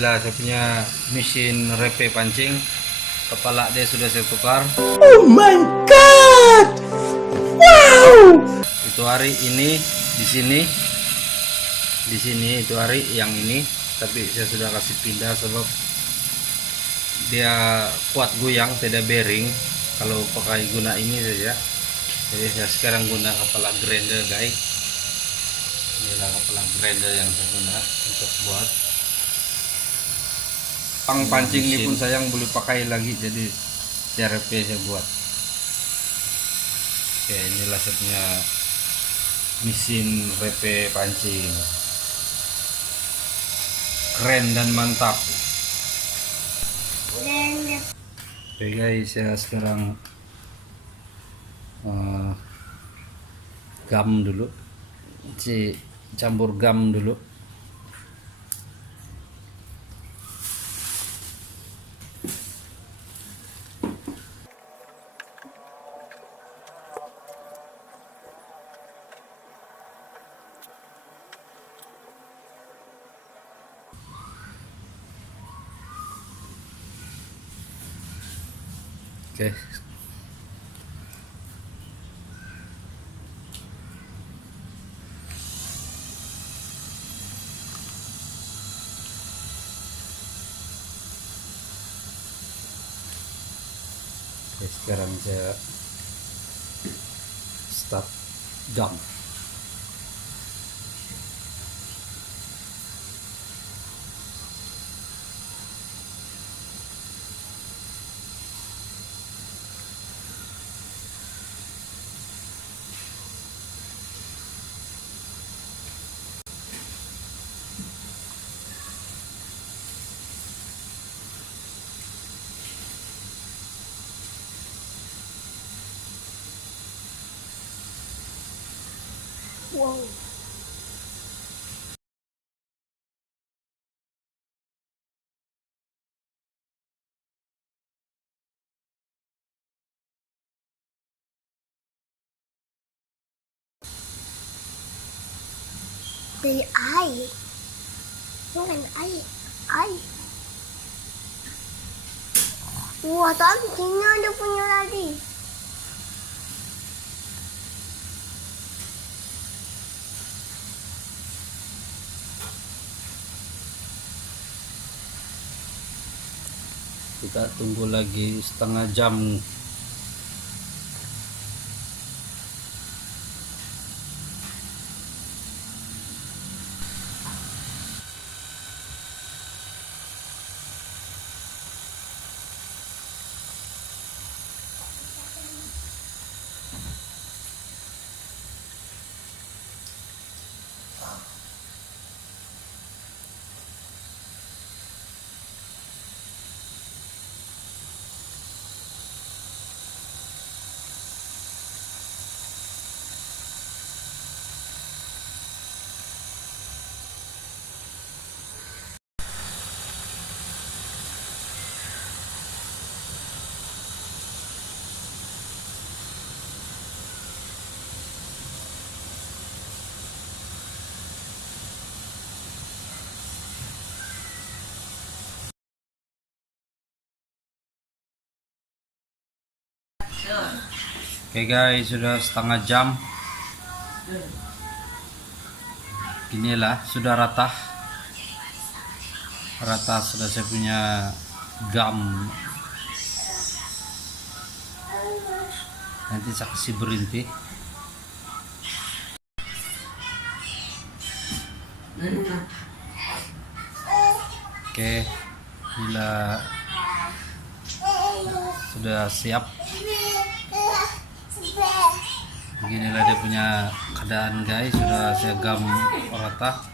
Inilah saya punya mesin repe pancing. Kepala dia sudah saya tukar. Oh my god! Wow! Itu hari ini di sini itu hari yang ini, tapi saya sudah kasih pindah sebab dia kuat goyang, tidak bearing kalau pakai guna ini saja. Jadi saya sekarang guna kepala grinder, guys. Inilah kepala grinder yang saya guna untuk buat pancing ini pun sayang boleh pakai lagi, jadi CRP saya buat. Oke, inilah saya punya mesin repe pancing, keren dan mantap. Oke guys, saya sekarang gam dulu, campur gam dulu. Oke. Oke, sekarang saya start gam. Wow! Dari air, bukan air. Wah, tapi sini ada punya tadi. Kita tunggu lagi setengah jam. Oke guys, sudah setengah jam. Inilah sudah rata sudah saya punya gam. Nanti saya kasih berhenti. Oke, bila sudah siap, beginilah dia punya keadaan guys. Sudah saya gam rata.